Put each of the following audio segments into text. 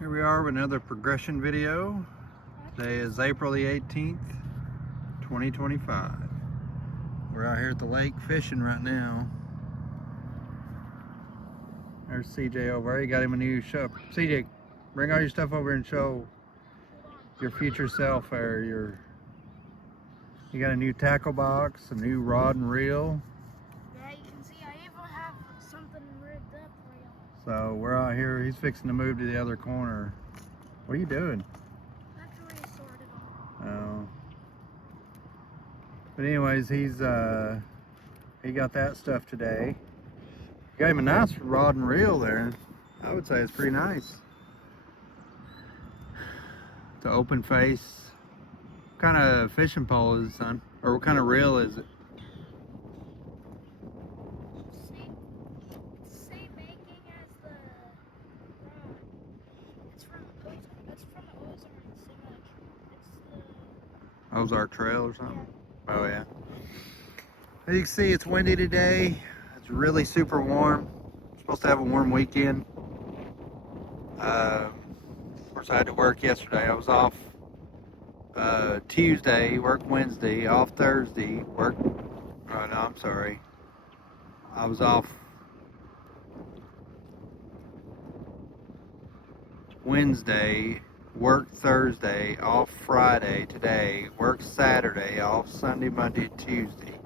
Here we are with another progression video. Today is April the 18th, 2025. We're out here at the lake fishing right now. There's CJ over there. You got him a new show. CJ, bring all your stuff over and show your future self or you got a new tackle box, a new rod and reel. Yeah, you can see I even have something rigged up for you. So we're out here. He's fixing to move to the other corner. What are you doing? That's where you sorted them. Oh. But anyways, he got that stuff today. Got him a nice rod and reel there. I would say it's pretty nice. It's an open face. What kind of fishing pole is it, son? Or what kind of reel is it? Same making as the rod. It's from Ozark. That's from Ozark. It's the Ozark Trail or something? Yeah. Oh yeah. As you can see, it's windy today. It's really super warm. We're supposed to have a warm weekend. Of course, I had to work yesterday. I was off Tuesday, worked Wednesday, off Thursday, worked. Oh no, I'm sorry. I was off Wednesday, worked Thursday, off Friday today, worked Saturday, off Sunday, Monday, Tuesday.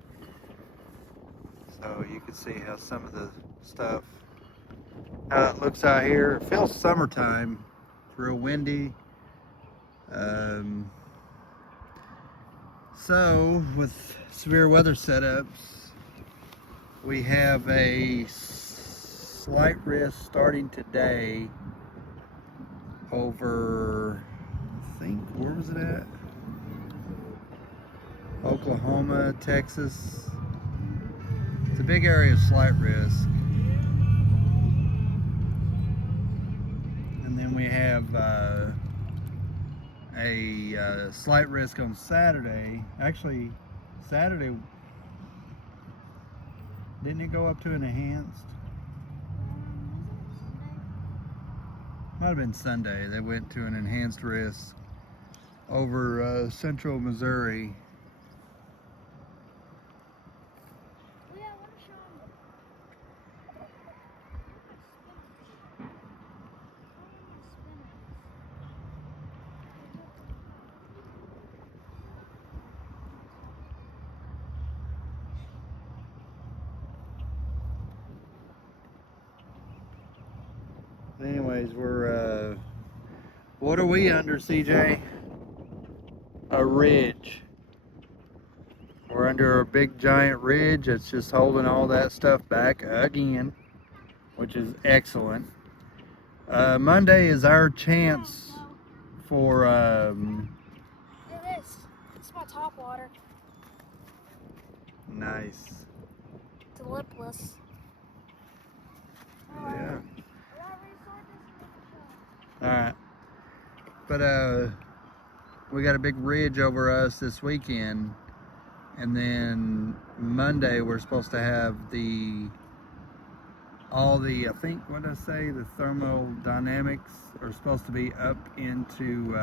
So you can see how some of the stuff, how it looks out here. It feels summertime. It's real windy. So with severe weather setups, we have a slight risk starting today over, I think, where was it at? Oklahoma, Texas. It's a big area of slight risk. And then we have a slight risk on Saturday. Actually, Saturday, didn't it go up to an enhanced? Might have been Sunday. They went to an enhanced risk over central Missouri. Oh yeah, I want to show Anyways, what are we under, CJ? A ridge. We're under a big giant ridge that's just holding all that stuff back again, which is excellent. Monday is our chance for it is. It's my top water. nice. It's lipless. Yeah. Alright. But we got a big ridge over us this weekend, and then Monday we're supposed to have I think, what did I say, the thermodynamics are supposed to be up into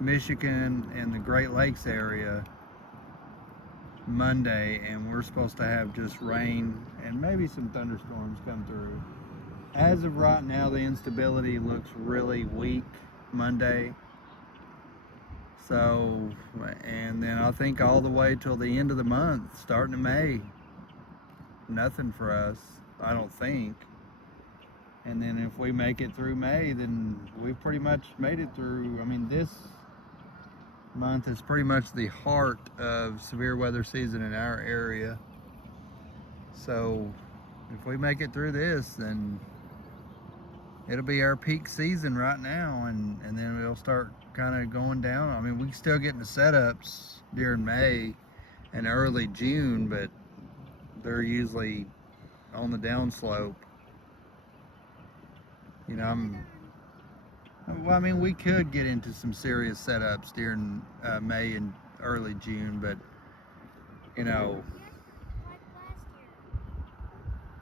Michigan and the Great Lakes area Monday, and we're supposed to have just rain and maybe some thunderstorms come through. As of right now, the instability looks really weak Monday. So, and then I think all the way till the end of the month, starting in May, nothing for us, I don't think. And then if we make it through May, then we've pretty much made it through. I mean, this month is pretty much the heart of severe weather season in our area. So if we make it through this, then it'll be our peak season right now, and then it'll start kind of going down. I mean, we can still get into setups during May and early June, but they're usually on the downslope. You know, well, I mean, we could get into some serious setups during May and early June, but you know,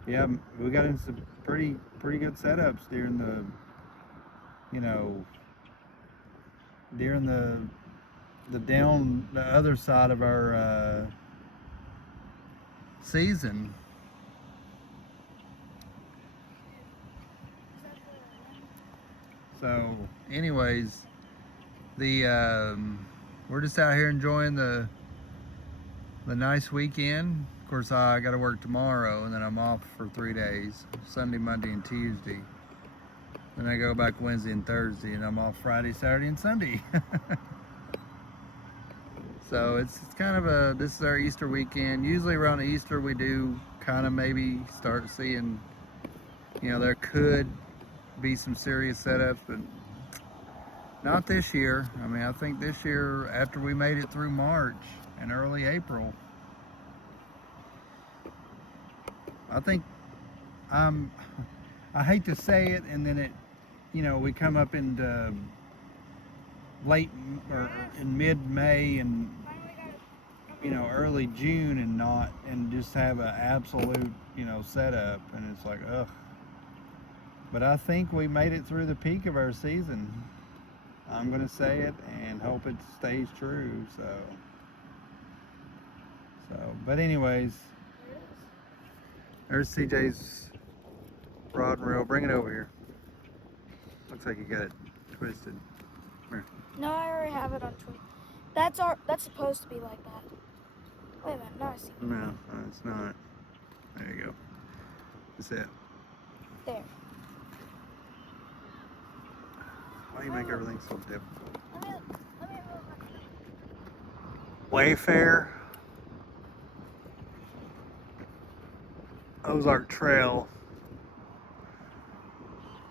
yeah, we got into some pretty good setups during you know, during the other side of our season. So, anyways, we're just out here enjoying the nice weekend. Of course, I got to work tomorrow, and then I'm off for 3 days: Sunday, Monday, and Tuesday. Then I go back Wednesday and Thursday, and I'm off Friday, Saturday, and Sunday. So it's kind of this is our Easter weekend. Usually around Easter we do kind of maybe start seeing, there could be some serious setups, but not this year. I mean, I think this year, after we made it through March and early April, I think I hate to say it, and then we come up into late or in mid-May and early June and just have an absolute setup, and it's like ugh. But I think we made it through the peak of our season. I'm gonna say it and hope it stays true. But anyways, there's CJ's rod and reel. Bring it over here. Looks like you got it twisted. Come here. No, I already have it on Twitter. That's supposed to be like that. Wait a minute, no, I see. No, it's not. There you go. That's it. There. Why do you make everything so difficult? Let me move my Wayfair, Ozark Trail.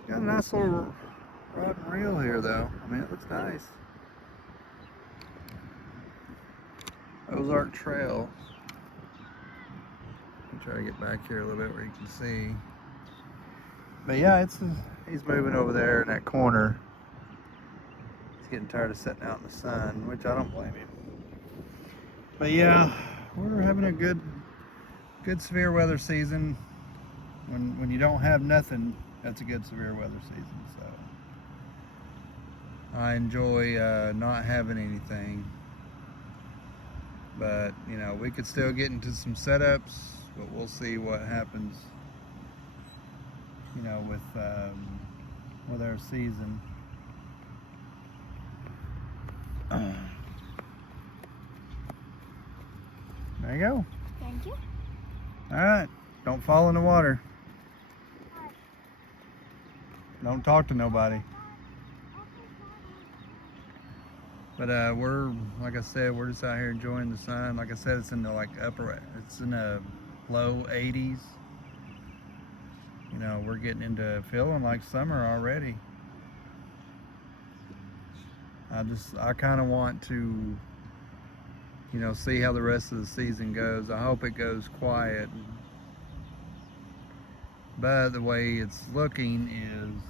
Got a nice little rod and reel here, though. I mean, it looks nice. Ozark Trail. I'll try to get back here a little bit where you can see. But yeah, he's moving over there in that corner. He's getting tired of sitting out in the sun, which I don't blame him. But yeah, we're having a good severe weather season. When you don't have nothing, that's a good severe weather season. So I enjoy not having anything. But we could still get into some setups, but we'll see what happens. With our season. There you go. Thank you. All right. Don't fall in the water. Don't talk to nobody. But we're, like I said, we're just out here enjoying the sun. Like I said, it's in the it's in the low 80s. We're getting into feeling like summer already. I kind of want to, see how the rest of the season goes. I hope it goes quiet. But the way it's looking is,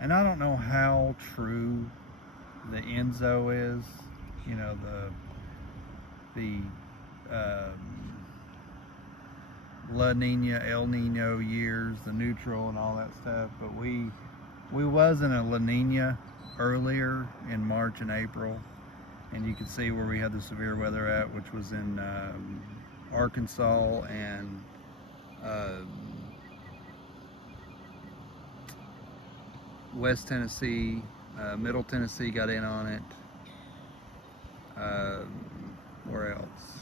and I don't know how true the Enzo is, the La Nina, El Nino years, the neutral and all that stuff, but we was in a La Nina earlier in March and April, and you can see where we had the severe weather at, which was in Arkansas and West Tennessee, Middle Tennessee got in on it. Where else?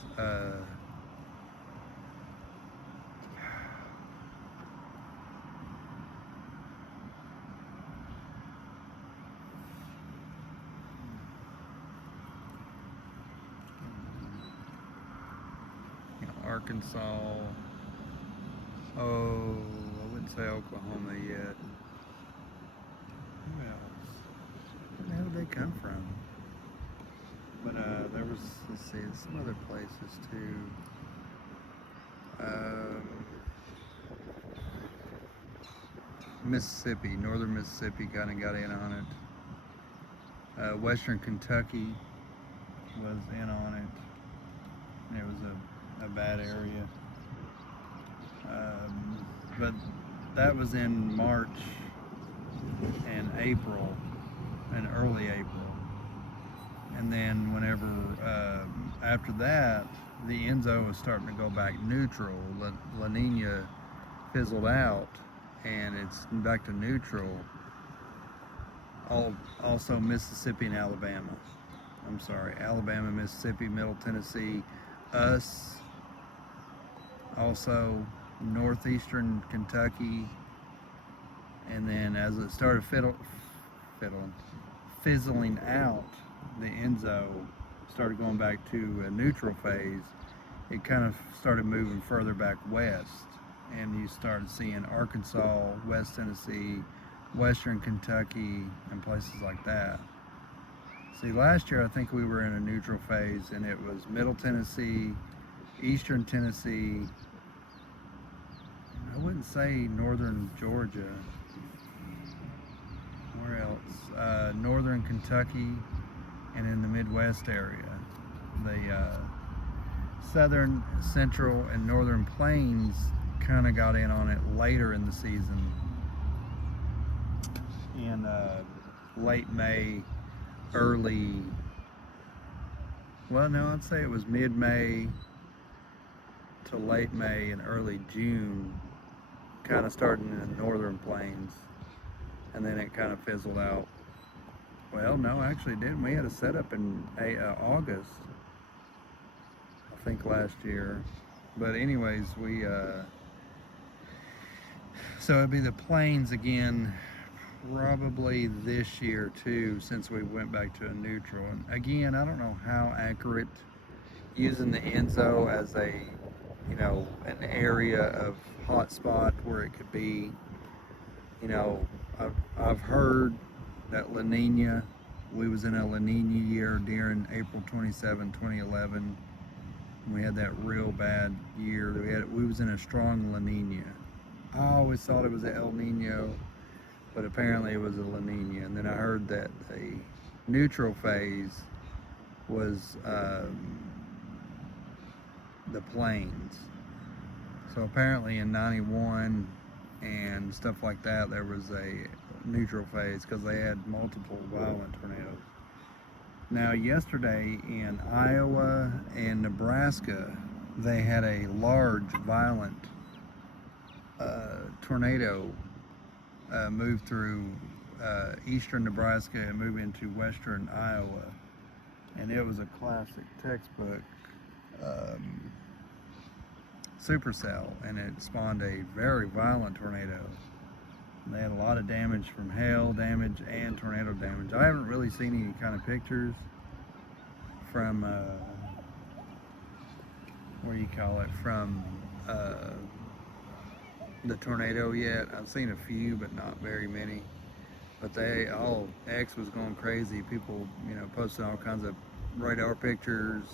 Arkansas. Oh, I wouldn't say Oklahoma yet. Who else? Where the hell did they come from? But there was, let's see, some other places too. Mississippi, northern Mississippi kind of got in on it. Western Kentucky was in on it. It was a bad area. But that was in March and April, and early April. And then whenever, after that, the Enzo was starting to go back neutral. La Nina fizzled out, and it's back to neutral. Also Mississippi and Alabama. I'm sorry, Alabama, Mississippi, Middle Tennessee, us, also northeastern Kentucky, and then as it started fizzling out, the Enzo started going back to a neutral phase. It kind of started moving further back west, and you started seeing Arkansas, West Tennessee, Western Kentucky, and places like that. See, last year I think we were in a neutral phase, and it was Middle Tennessee, Eastern Tennessee, I wouldn't say Northern Georgia. Where else? Northern Kentucky, and in the Midwest area. The southern, central, and northern plains kind of got in on it later in the season, in late May, I'd say it was mid-May to late May and early June, kind of starting in the northern plains, and then it kind of fizzled out. Well, no, actually it didn't. We had a setup in August, I think, last year. But anyways, so it'd be the plains again, probably this year too, since we went back to a neutral. And again, I don't know how accurate using the Enzo as an area of hot spot where it could be. I've heard that La Nina, we was in a La Nina year during April 27, 2011. We had that real bad year. We was in a strong La Nina. I always thought it was a El Nino, but apparently it was a La Nina. And then I heard that the neutral phase was the plains. So apparently in 91 and stuff like that, there was a neutral phase because they had multiple violent tornadoes. Now yesterday in Iowa and Nebraska, they had a large violent tornado move through eastern Nebraska and move into western Iowa, and it was a classic textbook supercell, and it spawned a very violent tornado. They had a lot of damage from hail damage and tornado damage. I haven't really seen any kind of pictures from from the tornado yet. I've seen a few, but not very many. But X was going crazy. People, posting all kinds of radar pictures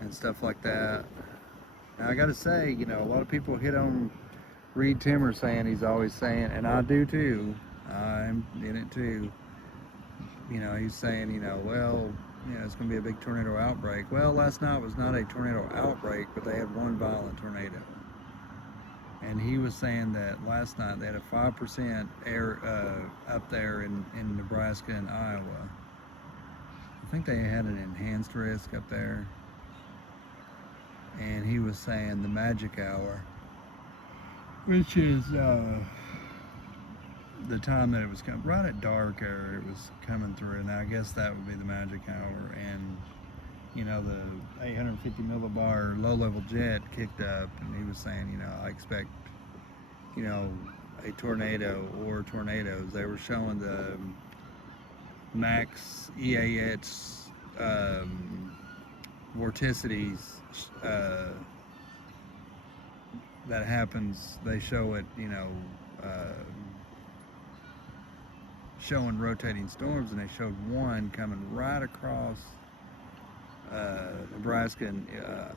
and stuff like that. Now I got to say, a lot of people hit on Reed Timmer saying he's always saying, and I do too. I'm in it too. He's saying, it's going to be a big tornado outbreak. Well, last night was not a tornado outbreak, but they had one violent tornado. And he was saying that last night they had a 5% air up there in Nebraska and Iowa. I think they had an enhanced risk up there. And he was saying the magic hour, which is the time that it was coming, right at dark hour, it was coming through. And I guess that would be the magic hour. And, the 850 millibar low-level jet kicked up, and he was saying, I expect, a tornado or tornadoes. They were showing the max EAH vorticities that happens. They show it, showing rotating storms, and they showed one coming right across Nebraska and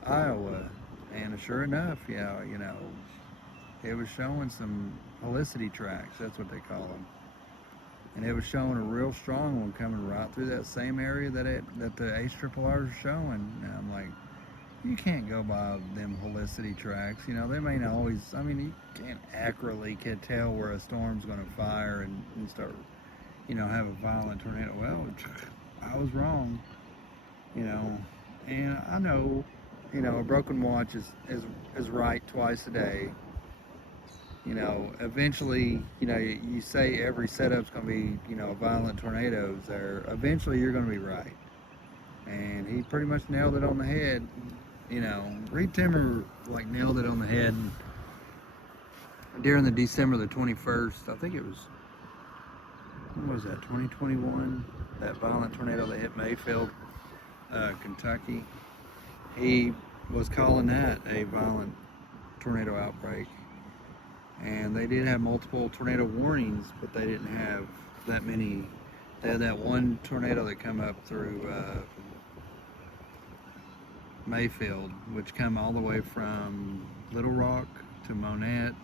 Iowa, and sure enough, it was showing some helicity tracks. That's what they call them, and it was showing a real strong one coming right through that same area that the ACRRR is showing. And I'm like, you can't go by them helicity tracks. You know, they may not always. I mean, you can't accurately can tell where a storm's going to fire and start, you know, have a violent tornado. Well, I was wrong. You know, and I know, you know, a broken watch is right twice a day. You know, eventually, you know, you say every setup's going to be, you know, violent tornadoes there. Eventually, you're going to be right. And he pretty much nailed it on the head. You know, Reed Timmer like nailed it on the head during the December the 21st. I think it was, what was that, 2021? That violent tornado that hit Mayfield, Kentucky. He was calling that a violent tornado outbreak. And they did have multiple tornado warnings, but they didn't have that many. They had that one tornado that come up through Mayfield, which come all the way from Little Rock to Monette,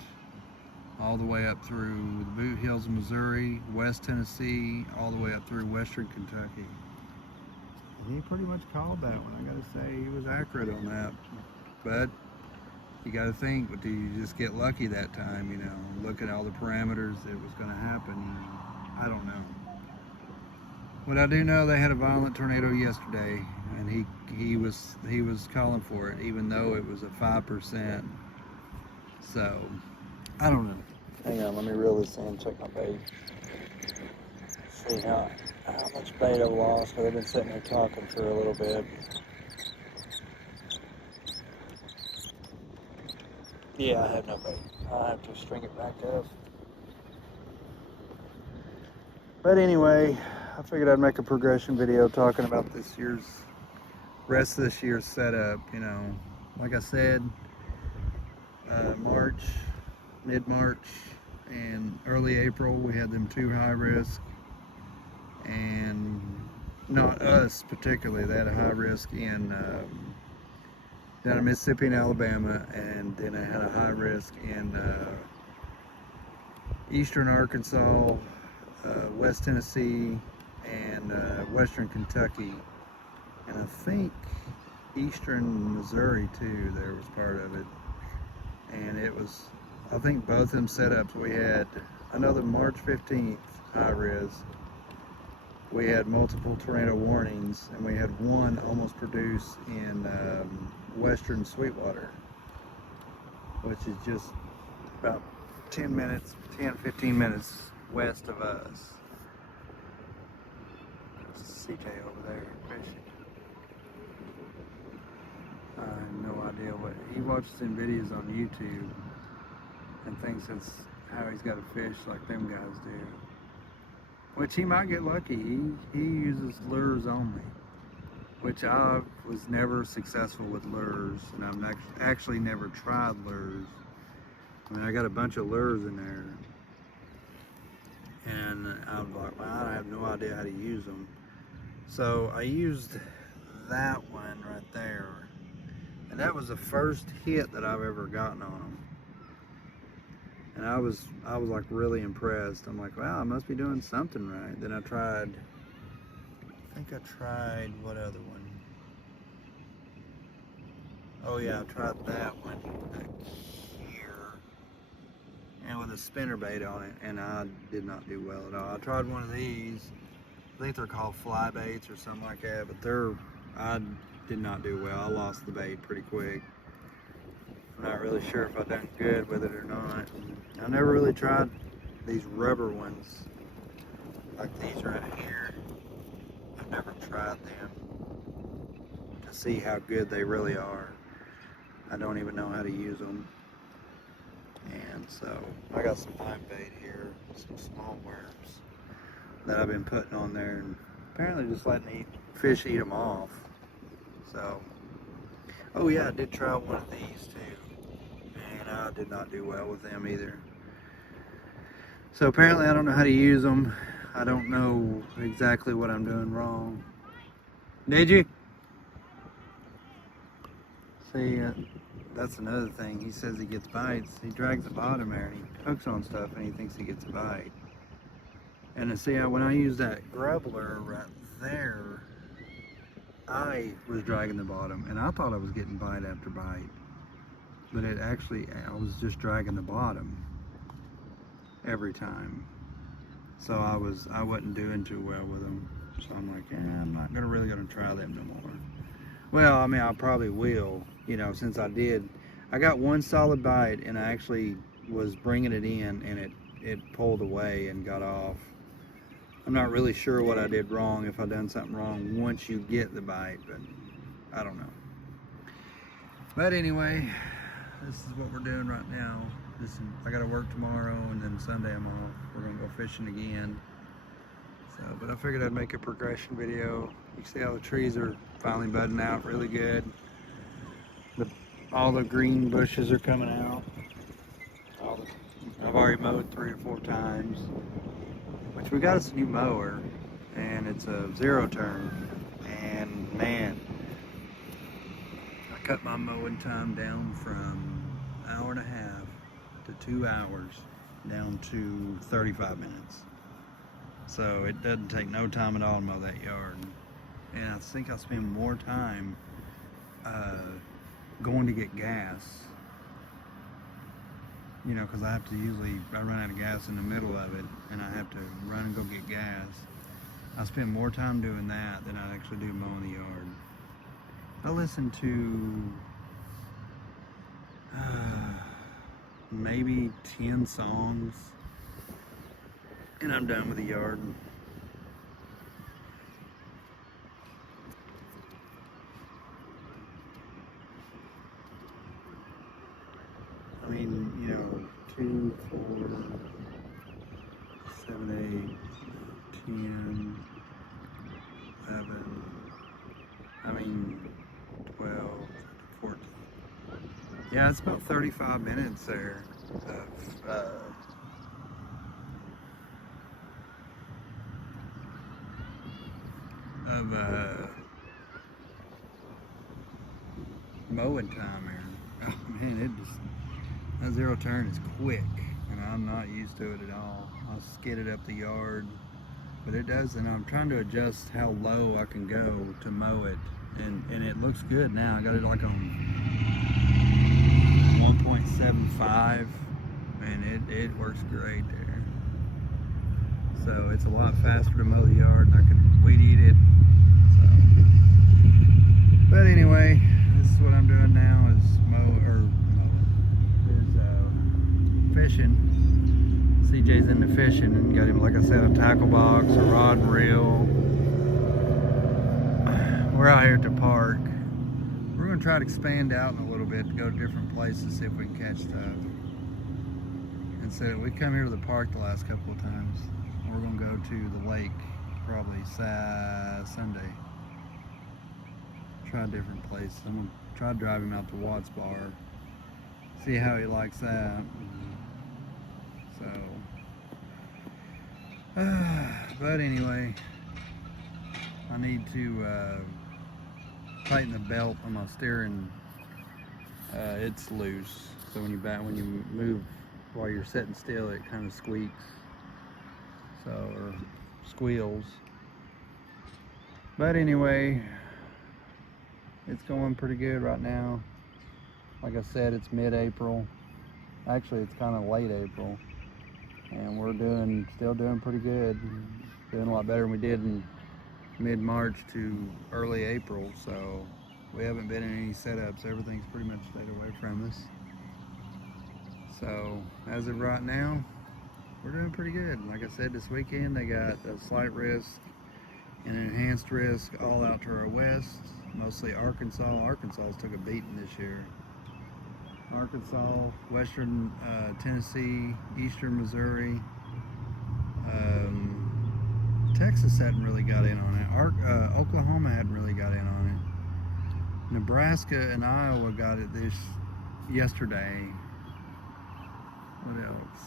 all the way up through the Boot Hills of Missouri, West Tennessee, all the way up through Western Kentucky. And he pretty much called that one. I gotta say, he was accurate on that. But you got to think, do you just get lucky that time, you know? Look at all the parameters that was going to happen, you know? I don't know. What I do know, they had a violent tornado yesterday, and he was calling for it, even though it was a 5%. So, I don't know. Hang on, let me reel this in, check my bait. See how much bait I've lost, because I've been sitting there talking for a little bit. Yeah, I have no bait. I'll have to string it back up. But anyway, I figured I'd make a progression video talking about rest of this year's setup. You know, like I said, March, mid-March, and early April, we had them 2 high risk. And not us particularly, they had a high risk in down in Mississippi and Alabama, and then I had a high risk in eastern Arkansas, West Tennessee, and western Kentucky, and I think eastern Missouri too, there was part of it. And it was, I think both of them setups, we had another March 15th high risk. We had multiple tornado warnings, and we had one almost produced in western Sweetwater, which is just about 10, 15 minutes west of us. There's a CJ over there fishing. I have no idea what, he watches them videos on YouTube and thinks that's how he's got to fish like them guys do. Which he might get lucky. He uses lures only, which I was never successful with lures, and I've actually never tried lures. I mean, I got a bunch of lures in there, and I'm like, well, I have no idea how to use them. So I used that one right there, and that was the first hit that I've ever gotten on them. And I was like really impressed. I'm like, wow, I must be doing something right. Then I tried, what other one? Oh yeah, I tried that one back here, and with a spinnerbait on it, and I did not do well at all. I tried one of these, I think they're called fly baits or something like that, but I did not do well. I lost the bait pretty quick. I'm not really sure if I've done good with it or not. I never really tried these rubber ones, like these right here. I've never tried them to see how good they really are. I don't even know how to use them. And so I got some live bait here, some small worms that I've been putting on there, and apparently just letting the fish eat them off. So, oh yeah, I did try one of these too. And I did not do well with them either. So apparently I don't know how to use them. I don't know exactly what I'm doing wrong. Did you? See, that's another thing. He says he gets bites. He drags the bottom there and he hooks on stuff and he thinks he gets a bite. And to see how when I use that grub lure right there, I was dragging the bottom, and I thought I was getting bite after bite, but it actually, I was just dragging the bottom every time. So I wasn't doing too well with them. So I'm like, yeah, I'm not really gonna try them no more. Well, I mean, I probably will, since I got one solid bite, and I actually was bringing it in, and it pulled away and got off. I'm not really sure what I did wrong, if I done something wrong once you get the bite, but I don't know. But anyway, this is what we're doing right now. I got to work tomorrow, and then Sunday I'm off. We're gonna go fishing again. So, but I figured I'd make a progression video. You can see how the trees are finally budding out really good. All the green bushes are coming out. I've already mowed 3 or 4 times, which we got us a new mower, and it's a 0 turn. And man, I cut my mowing time down from an hour and a half to 2 hours down to 35 minutes. So it doesn't take no time at all to mow that yard. And I think I spend more time going to get gas, because I run out of gas in the middle of it, and I have to run and go get gas. I spend more time doing that than I actually do mowing the yard. I listen to maybe 10 songs, and I'm done with the yard. I mean, 2, 4, 7, 8, 10, 11, 12, 14. Yeah, it's about 35 minutes there of mowing time here. Oh man, that 0 turn is quick, and I'm not used to it at all. I'll skid it up the yard, but it does, and I'm trying to adjust how low I can go to mow it, and it looks good now. I got it like on 1.75, and it works great there. So it's a lot faster to mow the yard, and I can weed eat it. So, but anyway, this is what I'm doing now is fishing. CJ's into fishing, and got him, like I said, a tackle box, a rod and reel. We're out here at the park. We're gonna try to expand out in a little bit to go to different places, see if we can catch stuff. And so we come here to the park the last couple of times. We're gonna go to the lake probably Sunday. Try different places. I'm gonna try to drive him out to Watts Bar, see how he likes that. So, but anyway, I need to tighten the belt on my steering. It's loose, so when you move while you're sitting still, it kind of squeaks, or squeals. But anyway, it's going pretty good right now. Like I said, it's mid-April. Actually, it's kind of late April, and we're still doing pretty good. Doing a lot better than we did in mid-March to early April. So we haven't been in any setups. Everything's pretty much stayed away from us. So as of right now, we're doing pretty good. Like I said, this weekend they got a slight risk and an enhanced risk all out to our west, mostly Arkansas. Arkansas's took a beating this year. Arkansas, western Tennessee, eastern Missouri. Texas hadn't really got in on it. Oklahoma hadn't really got in on it. Nebraska and Iowa got it yesterday. What else?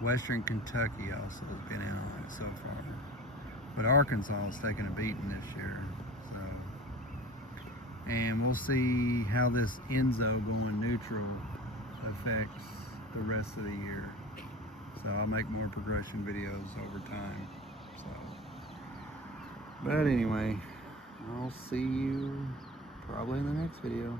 Western Kentucky also has been in on it so far. But Arkansas is taking a beating this year. So, and we'll see how this Enzo going neutral affects the rest of the year. So I'll make more progression videos over time. So, but anyway, I'll see you probably in the next video.